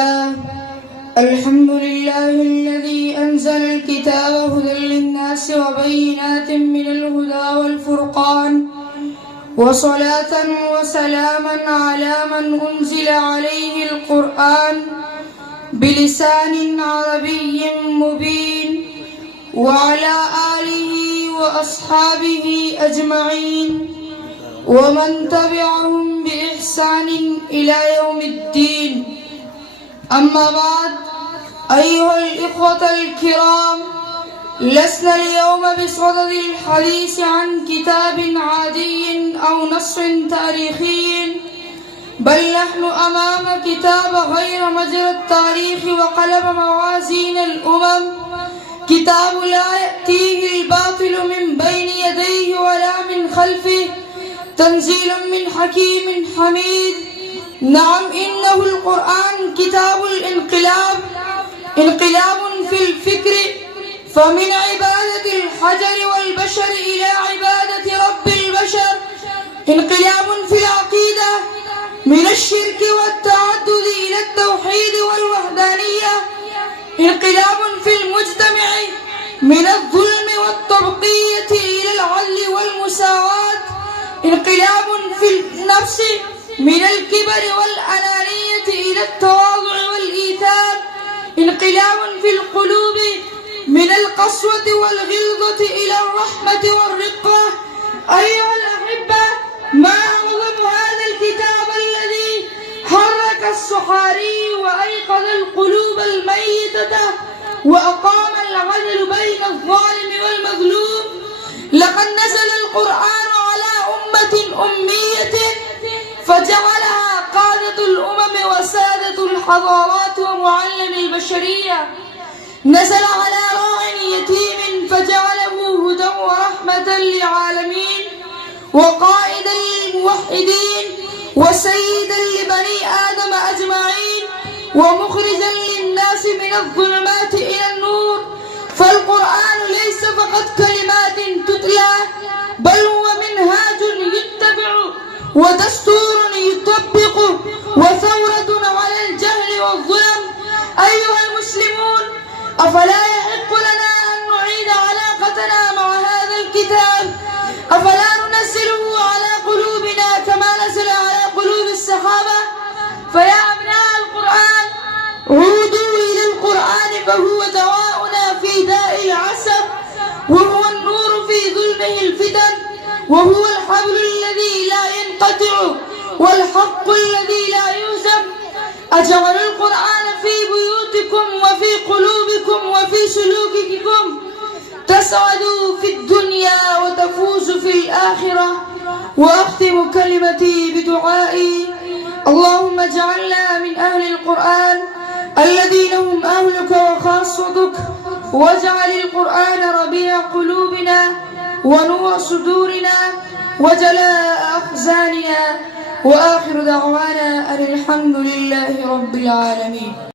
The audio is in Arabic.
الله. الحمد لله الذي أنزل الكتاب هدى للناس وبينات من الهدى والفرقان، وصلاة وسلاما على من أنزل عليه القرآن بلسان عربي مبين، وعلى آله وأصحابه أجمعين ومن تبعهم بإحسان إلى يوم الدين. أما بعد، أيها الإخوة الكرام، لسنا اليوم بصدد الحديث عن كتاب عادي أو نص تاريخي، بل نحن أمام كتاب غير مجرى التاريخ وقلب موازين الأمم، كتاب لا يأتيه الباطل من بين يديه ولا من خلفه، تنزيل من حكيم حميد. نعم، إنه القرآن كتاب الانقلاب، انقلاب في الفكر، فمن عبادة الحجر والبشر إلى عبادة رب البشر، انقلاب في العقيدة من الشرك والتعدد إلى التوحيد والوحدانية، انقلاب في المجتمع من الظلم والطبقية إلى العدل والمساواة، انقلاب في النفس من الكبر والأنانية إلى التواضع والإيثار، انقلاب في القلوب من القسوة والغلظة إلى الرحمة والرقة. أيها الأحبة، ما أعظم هذا الكتاب الذي حرك الصحاري وأيقظ القلوب الميتة وأقام العدل بين الظالم والمظلوم. لقد نزل القرآن على أمة أمية فجعلها قادة الأمم وسادة الحضارات ومعلم البشرية، نزل على راع يتيم فجعله هدى ورحمة للعالمين، وقائدا للموحدين، وسيدا لبني آدم أجمعين، ومخرجا للناس من الظلمات إلى النور. فالقرآن ليس فقط كلمات تتلى، بل هو منهاج يتبع ودستور يطبق وثورة على الجهل والظلم. أيها المسلمون، أفلا يحق لنا أن نعيد علاقتنا مع هذا الكتاب؟ أفلا ننزله على قلوبنا كما نزل على قلوب الصحابة؟ فيا أبناء القرآن، عودوا إلى القرآن، فهو دواؤنا في داء العسر، وهو النور في ظلمه الفتن، وهو الحبل الذي لا ينقطع، والحق الذي لا يهزم. أجعل القرآن في بيوتكم وفي قلوبكم وفي سلوككم، تسعدوا في الدنيا وتفوزوا في الآخرة. وأختم كلمتي بدعائي: اللهم اجعلنا من أهل القرآن الذين هم أهلك وخاصتك، واجعل القرآن ربيع قلوبنا ونور صدورنا وجلاء أحزاننا، وآخر دعوانا أن الحمد لله رب العالمين.